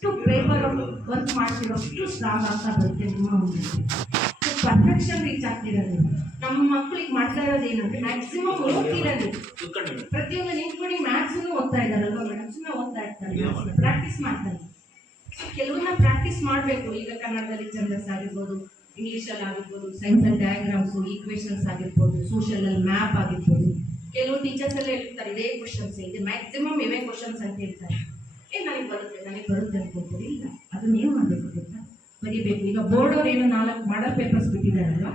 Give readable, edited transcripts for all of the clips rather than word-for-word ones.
ಅಷ್ಟು paper work ಮಾಡ್ತಿರೋಷ್ಟು strong ಆಗ್ತಾ ಬರುತ್ತೆ ನಿಮ್ಮ ಮುಂದೆ. ಪರ್ಫೆಕ್ಷನ್ ರೀಚ್ ಆಗ್ತಿರೋದು ನಮ್ಮ ಮಕ್ಕಳಿಗೆ ಮಾಡ್ತಾ ಇರೋದು ಏನಂದ್ರೆ ಮ್ಯಾಕ್ಸಿಮಮ್ ಓದ್ತಿರೋದು ಪ್ರತಿಯೊಂದು ಇನ್ಕ್ಲೂಡಿಂಗ್ ಮ್ಯಾಥ್ಸನ್ನು ಓದ್ತಾ ಇದ್ದಾರಲ್ವ ಮೇಡಮ್, ಸುಮ್ಮನೆ ಓದ್ತಾ ಇರ್ತಾರೆ, ಪ್ರಾಕ್ಟೀಸ್ ಮಾಡ್ತಾರೆ. ಕೆಲವನ್ನ ಪ್ರಾಕ್ಟೀಸ್ ಮಾಡಬೇಕು. ಈಗ ಕನ್ನಡದಲ್ಲಿ ಛಂದಸ್ ಆಗಿರ್ಬೋದು, ಇಂಗ್ಲೀಷಲ್ಲಿ ಆಗಿರ್ಬೋದು, ಸೈನ್ಸಲ್ಲಿ ಡಯಾಗ್ರಾಮ್ಸು, ಈಕ್ವೇಷನ್ಸ್ ಆಗಿರ್ಬೋದು, ಸೋಷಿಯಲಲ್ಲಿ ಮ್ಯಾಪ್ ಆಗಿರ್ಬೋದು. ಕೆಲವು ಟೀಚರ್ಸ್ ಎಲ್ಲ ಹೇಳ್ತಾರೆ ಇದೇ ಕ್ವಶನ್ಸ್ ಇದೆ, ಮ್ಯಾಕ್ಸಿಮಮ್ ಇವೇ ಕ್ವಶನ್ಸ್ ಅಂತ ಹೇಳ್ತಾರೆ. ನನಗೆ ಬರುತ್ತೆ ಅನ್ಕೊಳ್ತೀರಿ. ಇಲ್ಲ, ಅದನ್ನ ಏನು ಮಾಡಬೇಕು ಗೊತ್ತಾ, ಬರೀಬೇಕು. ಈಗ ಬೋರ್ಡ್ ಅವ್ರು ಏನು 4 ಮಾಡಲ್ ಪೇಪರ್ಸ್ ಬಿಟ್ಟಿದ್ದಾರಲ್ವ,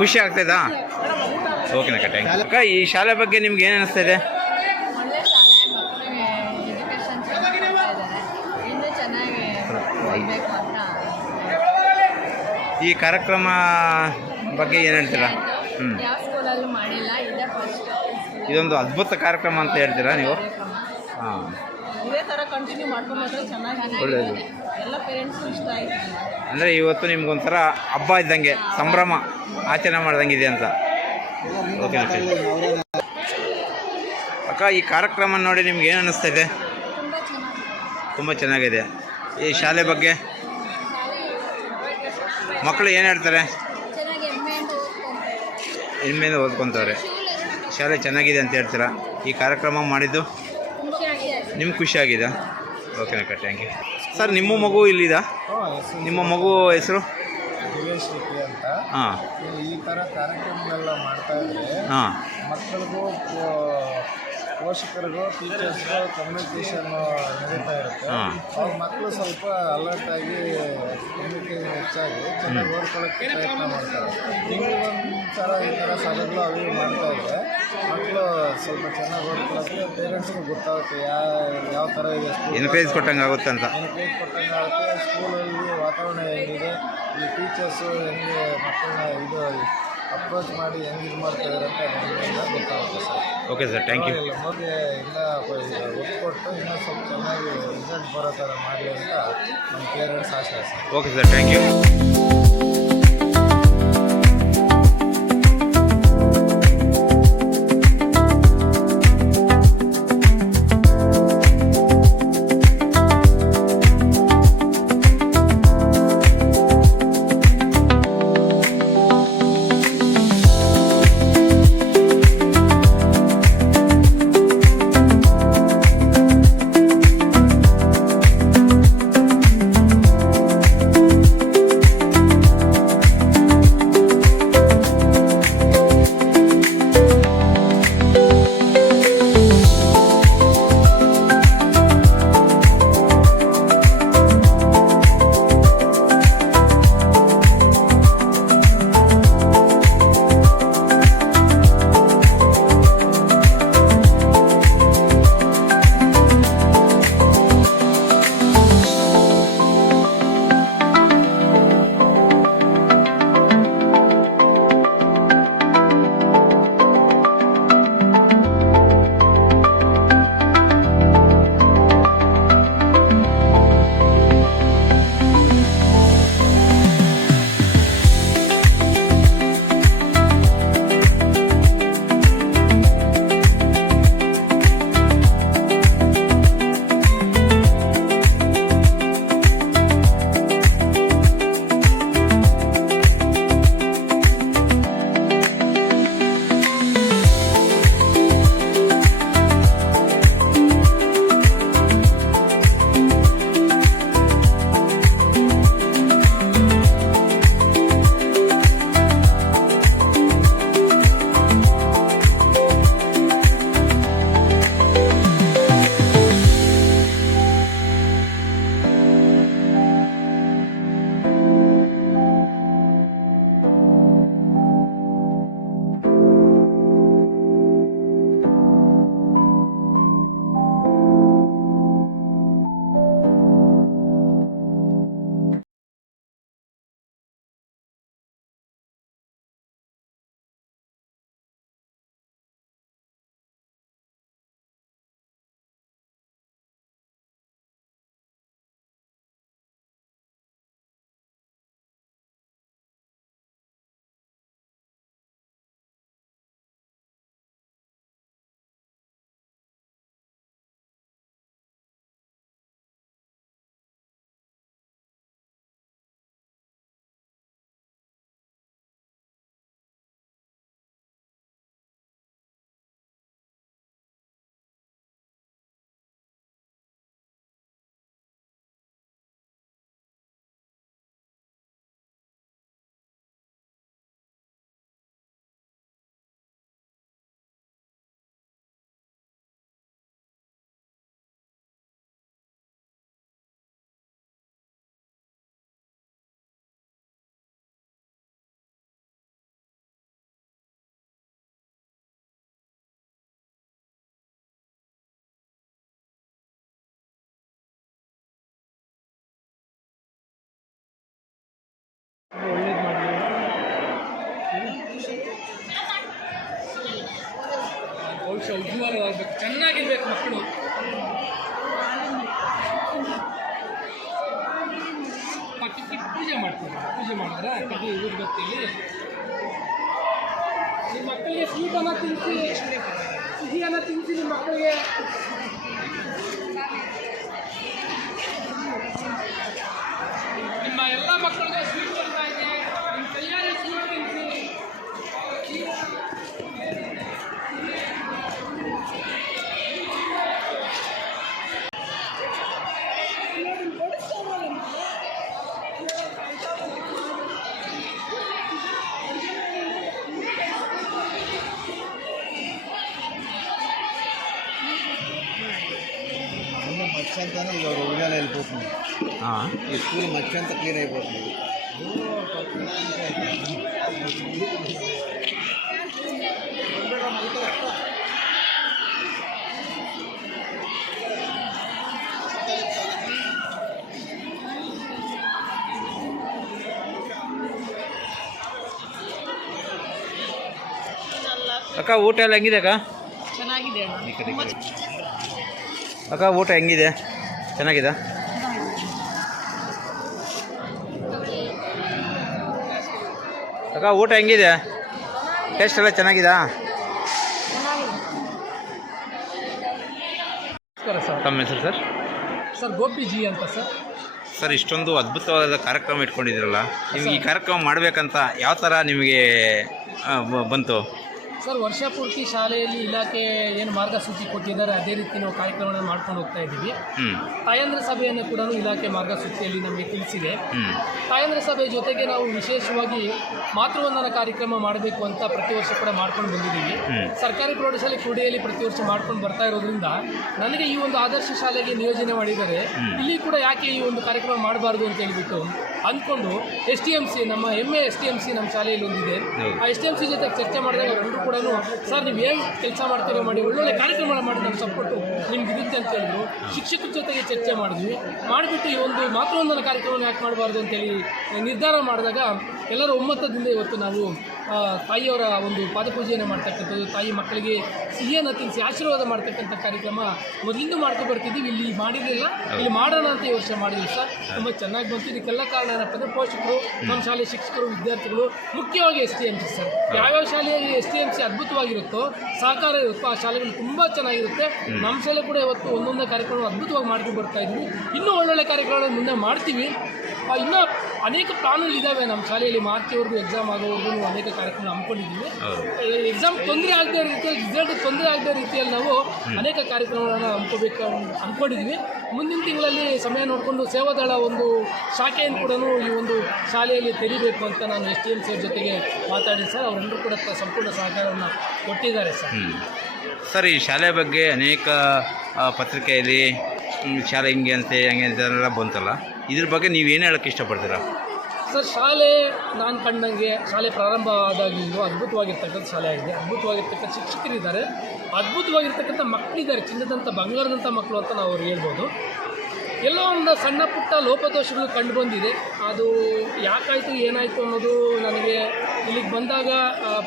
ಖುಷಿ ಆಗ್ತಾಯಿದಾ? ಓಕೆನಕ್ಕ, ಥ್ಯಾಂಕ್ ಯು ಅಕ್ಕ. ಈ ಶಾಲೆ ಬಗ್ಗೆ ನಿಮ್ಗೆ ಏನು ಅನ್ನಿಸ್ತಾ ಇದೆ? ಒಳ್ಳೆ ಶಾಲೆ, ಮಕ್ಕಳಿಗೆ ಎಜುಕೇಷನ್ ಇನ್ನೂ ಚೆನ್ನಾಗಿ ಓದಬೇಕು ಅಂತ. ಈ ಕಾರ್ಯಕ್ರಮ ಬಗ್ಗೆ ಏನು ಹೇಳ್ತೀರಾ? ಯಾವ ಸ್ಕೂಲಲ್ಲೂ ಮಾಡಿಲ್ಲ, ಇದೇ ಫಸ್ಟ್. ಇದೊಂದು ಅದ್ಭುತ ಕಾರ್ಯಕ್ರಮ ಅಂತ ಹೇಳ್ತೀರಾ ನೀವು? ಹಾಂ, ಇದೇ ಥರ ಕಂಟಿನ್ಯೂ ಮಾಡ್ಕೊಂಡು ಹೋದ್ರೆ ಚೆನ್ನಾಗಿ ಒಳ್ಳೆಯದು. ಎಲ್ಲ ಪೇರೆಂಟ್ಸು ಇಷ್ಟ ಆಯಿತು. ಅಂದರೆ ಇವತ್ತು ನಿಮ್ಗೊಂಥರ ಹಬ್ಬ ಇದ್ದಂಗೆ, ಸಂಭ್ರಮ ಆಚರಣೆ ಮಾಡ್ದಂಗೆ ಇದೆ ಅಂತ. ಓಕೆ ಅಕ್ಕ, ಈ ಕಾರ್ಯಕ್ರಮ ನೋಡಿ ನಿಮ್ಗೆ ಏನು ಅನ್ನಿಸ್ತಾ ಇದೆ? ತುಂಬ ಚೆನ್ನಾಗಿದೆ. ಈ ಶಾಲೆ ಬಗ್ಗೆ ಮಕ್ಕಳು ಏನು ಹೇಳ್ತಾರೆ? ಹೆಮ್ಮೆಯಿಂದ ಓದ್ಕೊತಾರೆ. ಶಾಲೆ ಚೆನ್ನಾಗಿದೆ ಅಂತ ಹೇಳ್ತೀರಾ? ಈ ಕಾರ್ಯಕ್ರಮ ಮಾಡಿದ್ದು ನಿಮ್ಗೆ ಖುಷಿಯಾಗಿದೆ? ಓಕೆನಕ್ಕ, ಥ್ಯಾಂಕ್ ಯು ಸರ್. ನಿಮ್ಮ ಮಗು ಇಲ್ಲಿದ? ನಿಮ್ಮ ಮಗು ಹೆಸರು? ಅಂತ. ಹಾಂ, ಈ ಥರ ಕಾರ್ಯಕ್ರಮಗಳೆಲ್ಲ ಮಾಡ್ತಾ ಇದ್ರೆ ಮಕ್ಕಳಿಗೂ ಪೋಷಕರಿಗೂ ಟೀಚರ್ಸ್ಗೂ ಕಮ್ಯುನಿಕೇಷನ್ ನಡೀತಾ ಇರುತ್ತೆ. ಅವ್ರ ಮಕ್ಕಳು ಸ್ವಲ್ಪ ಅಲರ್ಟ್ ಆಗಿ ಕಮ್ಯುನಿಕೇಷನ್ ಹೆಚ್ಚಾಗಿ ಚೆನ್ನಾಗಿ ಓದ್ಕೊಳ್ಳೋಕ್ಕೆ ಪ್ರಯತ್ನ ಮಾಡ್ತಾರೆ. ಒಂಥರ ಈ ಥರ ಸಭೆಗಳು ಅವು ಮಾಡ್ತಾ ಇದ್ರೆ ಮಕ್ಕಳು ಸ್ವಲ್ಪ ಚೆನ್ನಾಗಿ ಓದ್ಕೊಳ್ಳೋಕ್ಕೆ ಪೇರೆಂಟ್ಸ್ಗೂ ಗೊತ್ತಾಗುತ್ತೆ ಯಾವ ಥರ ಇದೆ, ಎನ್ಕರೇಜ್ ಕೊಟ್ಟಂಗೆ ಆಗುತ್ತೆ ಅಂತ. ಎನ್ಕರೇಜ್ ಕೊಟ್ಟಂಗೆ ಆಗುತ್ತೆ. ಸ್ಕೂಲಲ್ಲಿ ವಾತಾವರಣ ಹೇಗಿದೆ, ಈ ಟೀಚರ್ಸು ಹೆಂಗೆ ಮಕ್ಕಳನ್ನ ಇದು ಅಪ್ರೋಚ್ ಮಾಡಿ ಹೆಂಗೆ ಇದು ಮಾಡ್ತಾಯಿದ್ದಾರೆ ಅಂತ ನಮಗೆಲ್ಲ ಗೊತ್ತಾಗುತ್ತೆ sir. Okay sir, thank you. ನೋಡಿ ಎಲ್ಲ ಒಪ್ಪಿಕೊಟ್ಟು ಇನ್ನೂ ಸ್ವಲ್ಪ ಚೆನ್ನಾಗಿ ರಿಸಲ್ಟ್ ಬರೋ ಥರ ಮಾಡಲಿ ಅಂತ ನಮ್ಮ ಪೇರೆಂಟ್ಸ್ ಆಸೆ sir. Okay sir, thank you. ಒಳ್ಳೇದು ಮಾಡಲಿ. ಭವಿಷ್ಯ ಉಜ್ವಲವಾಗಬೇಕು, ಚೆನ್ನಾಗಿರ್ಬೇಕು ಮಕ್ಕಳು. ಪೂಜೆ ಮಾಡ್ತಾರೆ, ಪೂಜೆ ಮಾಡಿದ್ರೆ ಕಡ್ಡಿ ಊದ್ಬತ್ತಿಯಲ್ಲಿ ನಿಮ್ಮ ಮಕ್ಕಳಿಗೆ ಸ್ವೀಟನ್ನು ತಿನ್ನಿಸಿ, ಸಿಹಿಯನ್ನು ತಿನ್ನಿಸಿ ನಿಮ್ಮ ಮಕ್ಕಳಿಗೆ. ನಿಮ್ಮ ಎಲ್ಲ ಮಕ್ಕಳಿಗೆ ಸ್ವೀಟ್ ಬರ್ತಾ ಇದೆ, ನಿಮ್ಮ ಕೈಯಾರೆ ಸ್ವೀಟ್ ತಿನ್ನಿಸಿ. మచ్చ అంతానే ఇక ఉదయాలు వెళ్ళిపోతుంది. ఈ స్కూల్ మచ్చ అంతా క్లీన్ అయిపోతుంది. ಅಕ್ಕ ಊಟ ಎಲ್ಲ ಹೆಂಗಿದೆ ಅಕ್ಕ? ಚೆನ್ನಾಗಿದೆ ಅಕ್ಕ ಊಟ ಹೆಂಗಿದೆ? ಚೆನ್ನಾಗಿದೆ. ಅಕ್ಕ ಊಟ ಹೆಂಗಿದೆ? ಟೇಸ್ಟ್ ಎಲ್ಲ ಚೆನ್ನಾಗಿದಾ? ನಮಸ್ಕಾರ ಸರ್. ತಮ್ಮ ಹೆಸರು ಸರ್? ಸರ್ ಗೋಪಿ ಜಿ ಅಂತ ಸರ್. ಸರ್ ಇಷ್ಟೊಂದು ಅದ್ಭುತವಾದ ಕಾರ್ಯಕ್ರಮ ಇಟ್ಕೊಂಡಿದ್ದೀರಲ್ಲ, ನಿಮ್ಗೆ ಈ ಕಾರ್ಯಕ್ರಮ ಮಾಡಬೇಕಂತ ಯಾವ ಥರ ನಿಮಗೆ ಬಂತು? ಸರ್ ವರ್ಷ ಪೂರ್ತಿ ಶಾಲೆಯಲ್ಲಿ ಇಲಾಖೆ ಏನು ಮಾರ್ಗಸೂಚಿ ಕೊಟ್ಟಿದ್ದಾರೆ ಅದೇ ರೀತಿ ನಾವು ಕಾರ್ಯಕ್ರಮವನ್ನು ಮಾಡ್ಕೊಂಡು ಹೋಗ್ತಾ ಇದ್ದೀವಿ. ತಾಯಂದ್ರ ಸಭೆಯನ್ನು ಕೂಡ ಇಲಾಖೆ ಮಾರ್ಗಸೂಚಿಯಲ್ಲಿ ನಮಗೆ ತಿಳಿಸಿದೆ. ತಾಯಂದ್ರ ಸಭೆ ಜೊತೆಗೆ ನಾವು ವಿಶೇಷವಾಗಿ ಮಾತೃವಂದನ ಕಾರ್ಯಕ್ರಮ ಮಾಡಬೇಕು ಅಂತ ಪ್ರತಿ ವರ್ಷ ಕೂಡ ಮಾಡ್ಕೊಂಡು ಬಂದಿದ್ದೀವಿ. ಸರ್ಕಾರಿ ಪ್ರೌಢಶಾಲೆ ಕ್ರೀಡೆಯಲ್ಲಿ ಪ್ರತಿ ವರ್ಷ ಮಾಡ್ಕೊಂಡು ಬರ್ತಾ ಇರೋದ್ರಿಂದ ನನಗೆ ಈ ಒಂದು ಆದರ್ಶ ಶಾಲೆಗೆ ನಿಯೋಜನೆ ಮಾಡಿದರೆ ಇಲ್ಲಿ ಕೂಡ ಯಾಕೆ ಈ ಒಂದು ಕಾರ್ಯಕ್ರಮ ಮಾಡಬಾರ್ದು ಅಂತ ಹೇಳಿಬಿಟ್ಟು ಅಂದ್ಕೊಂಡು STMC ನಮ್ಮ STMC ನಮ್ಮ ಶಾಲೆಯಲ್ಲಿ ಒಂದಿದೆ. ಆ STMC ಜೊತೆ ಚರ್ಚೆ ಮಾಡಿದಾಗ ಅವರೆಲ್ಲರೂ ಕೂಡ ಸರ್ ನೀವು ಏನು ಕೆಲಸ ಮಾಡ್ತೀರೋ ಮಾಡಿ, ಒಳ್ಳೊಳ್ಳೆ ಕಾರ್ಯಕ್ರಮ ಮಾಡಿ ನಮ್ಮ ಸಪೋರ್ಟು ನಿಮ್ಗೆ ಇರುತ್ತೆ ಅಂತ ಹೇಳಿದ್ರು. ಶಿಕ್ಷಕರ ಜೊತೆಗೆ ಚರ್ಚೆ ಮಾಡಿದ್ವಿ. ಮಾಡಿಬಿಟ್ಟು ಈ ಒಂದು ಮಾತೃವಂದನ ಕಾರ್ಯಕ್ರಮವನ್ನು ಯಾಕೆ ಮಾಡಬಾರ್ದು ಅಂತೇಳಿ ನಿರ್ಧಾರ ಮಾಡಿದಾಗ ಎಲ್ಲರೂ ಒಮ್ಮತದಿಂದ ಇವತ್ತು ನಾವು ತಾಯಿಯವರ ಒಂದು ಪಾದಪೂಜೆಯನ್ನು ಮಾಡ್ತಕ್ಕಂಥದ್ದು, ತಾಯಿ ಮಕ್ಕಳಿಗೆ ಸಿಹಿಯನ್ನು ತಿನ್ನಿಸಿ ಆಶೀರ್ವಾದ ಮಾಡ್ತಕ್ಕಂಥ ಕಾರ್ಯಕ್ರಮ ಮೊದಲಿಂದ ಮಾಡ್ಕೊಂಡು ಬರ್ತಿದ್ದೀವಿ. ಇಲ್ಲಿ ಮಾಡಿರಲಿಲ್ಲ, ಇಲ್ಲಿ ಮಾಡೋಣ ಅಂತ ಈ ವರ್ಷ ಮಾಡಿದ್ವಿ ಸರ್. ತುಂಬ ಚೆನ್ನಾಗಿ ಬಂತು. ಇದಕ್ಕೆಲ್ಲ ಕಾರಣ ಏನಪ್ಪ ಅಂದರೆ ಪೋಷಕರು, ನಮ್ಮ ಶಾಲೆ ಶಿಕ್ಷಕರು, ವಿದ್ಯಾರ್ಥಿಗಳು, ಮುಖ್ಯವಾಗಿ STMC ಸರ್. ಯಾವ್ಯಾವ ಶಾಲೆಯಲ್ಲಿ STMC ಅದ್ಭುತವಾಗಿರುತ್ತೋ, ಸಹಕಾರ ಇರುತ್ತೋ ಆ ಶಾಲೆಗಳು ತುಂಬ ಚೆನ್ನಾಗಿರುತ್ತೆ. ನಮ್ಮ ಶಾಲೆ ಕೂಡ ಇವತ್ತು ಒಂದೊಂದೇ ಕಾರ್ಯಕ್ರಮ ಅದ್ಭುತವಾಗಿ ಮಾಡ್ಕೊಂಡು ಬರ್ತಾ ಇದ್ವಿ. ಇನ್ನೂ ಒಳ್ಳೊಳ್ಳೆ ಕಾರ್ಯಕ್ರಮಗಳನ್ನು ಮುಂದೆ ಮಾಡ್ತೀವಿ. ಇನ್ನೂ ಅನೇಕ ಪ್ಲಾನ್ಗಳಿದ್ದಾವೆ ನಮ್ಮ ಶಾಲೆಯಲ್ಲಿ. ಮಾರ್ಚ್ವರೆಗೂ ಎಕ್ಸಾಮ್ ಆಗೋವರೆಗೂ ಅನೇಕ ಕಾರ್ಯಕ್ರಮ ಹಮ್ಮಿಕೊಂಡಿದ್ದೀವಿ. ಎಕ್ಸಾಮ್ ತೊಂದರೆ ಆಗದೆ ರೀತಿಯಲ್ಲಿ, ರಿಸಲ್ಟ್ ತೊಂದರೆ ಆಗದೆ ರೀತಿಯಲ್ಲಿ ನಾವು ಅನೇಕ ಕಾರ್ಯಕ್ರಮಗಳನ್ನು ಹಮ್ಮಿಕೋಬೇಕು ಅಂದ್ಕೊಂಡಿದ್ವಿ. ಮುಂದಿನ ತಿಂಗಳಲ್ಲಿ ಸಮಯ ನೋಡಿಕೊಂಡು ಸೇವಾದಳ ಒಂದು ಶಾಖೆಯನ್ನು ಕೂಡ ಈ ಒಂದು ಶಾಲೆಯಲ್ಲಿ ತೆರೀಬೇಕು ಅಂತ ನಾನು STMC ಅವ್ರ ಜೊತೆಗೆ ಮಾತಾಡಿದ್ದೀನಿ ಸರ್. ಅವರೆಲ್ಲರೂ ಕೂಡ ಸಂಪೂರ್ಣ ಸಹಕಾರವನ್ನು ಕೊಟ್ಟಿದ್ದಾರೆ ಸರ್. ಸರ್ ಈ ಶಾಲೆ ಬಗ್ಗೆ ಅನೇಕ ಪತ್ರಿಕೆಯಲ್ಲಿ ಶಾಲೆ ಹಿಂಗೆ ಅಂತೆ ಹಂಗೆ ಅಂತೆಲ್ಲ ಬಂತಲ್ಲ, ಇದ್ರ ಬಗ್ಗೆ ನೀವು ಏನು ಹೇಳೋಕ್ಕೆ ಇಷ್ಟಪಡ್ತೀರಾ? ಸರ್ ಶಾಲೆ ನಾನು ಕಂಡಂಗೆ ಶಾಲೆ ಪ್ರಾರಂಭ ಆದಾಗಿಂದು ಅದ್ಭುತವಾಗಿರ್ತಕ್ಕಂಥ ಶಾಲೆ ಆಗಿದೆ. ಅದ್ಭುತವಾಗಿರ್ತಕ್ಕಂಥ ಶಿಕ್ಷಕರಿದ್ದಾರೆ, ಅದ್ಭುತವಾಗಿರ್ತಕ್ಕಂಥ ಮಕ್ಕಳಿದ್ದಾರೆ, ಚಿನ್ನದಂಥ ಬಂಗಾರದಂಥ ಮಕ್ಕಳು ಅಂತ ನಾವು ಅವ್ರಿಗೆ ಹೇಳ್ಬೋದು. ಎಲ್ಲೋ ಒಂದು ಸಣ್ಣ ಪುಟ್ಟ ಲೋಪದೋಷಗಳು ಕಂಡು ಬಂದಿದೆ. ಅದು ಯಾಕಾಯಿತು ಏನಾಯಿತು ಅನ್ನೋದು ನನಗೆ ಇಲ್ಲಿಗೆ ಬಂದಾಗ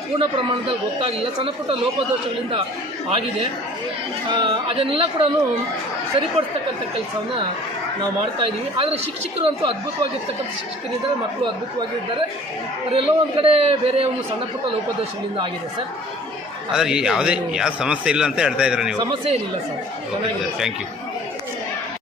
ಪೂರ್ಣ ಪ್ರಮಾಣದಲ್ಲಿ ಗೊತ್ತಾಗಲಿಲ್ಲ. ಸಣ್ಣ ಪುಟ್ಟ ಲೋಪದೋಷಗಳಿಂದ ಆಗಿದೆ. ಅದನ್ನೆಲ್ಲ ಕೂಡ ಸರಿಪಡಿಸ್ತಕ್ಕಂಥ ಕೆಲಸವನ್ನು ನಾವು ಮಾಡ್ತಾಯಿದ್ದೀವಿ. ಆದರೆ ಶಿಕ್ಷಕರು ಅಂತೂ ಅದ್ಭುತವಾಗಿರ್ತಕ್ಕಂಥ ಶಿಕ್ಷಕರಿದ್ದಾರೆ, ಮಕ್ಕಳು ಅದ್ಭುತವಾಗಿದ್ದಾರೆ. ಅವರೆಲ್ಲೋ ಒಂದು ಕಡೆ ಬೇರೆ ಒಂದು ಸಣ್ಣ ಪುಟ್ಟ ಲೋಪದೋಷಗಳಿಂದ ಆಗಿದೆ ಸರ್. ಆದರೆ ಯಾವ ಸಮಸ್ಯೆ ಇಲ್ಲ ಅಂತ ಹೇಳ್ತಾ ಇದ್ದೀರಾ ನೀವು? ಸಮಸ್ಯೆ ಏನಿಲ್ಲ ಸರ್, ಚೆನ್ನಾಗಿದೆ. Thank you.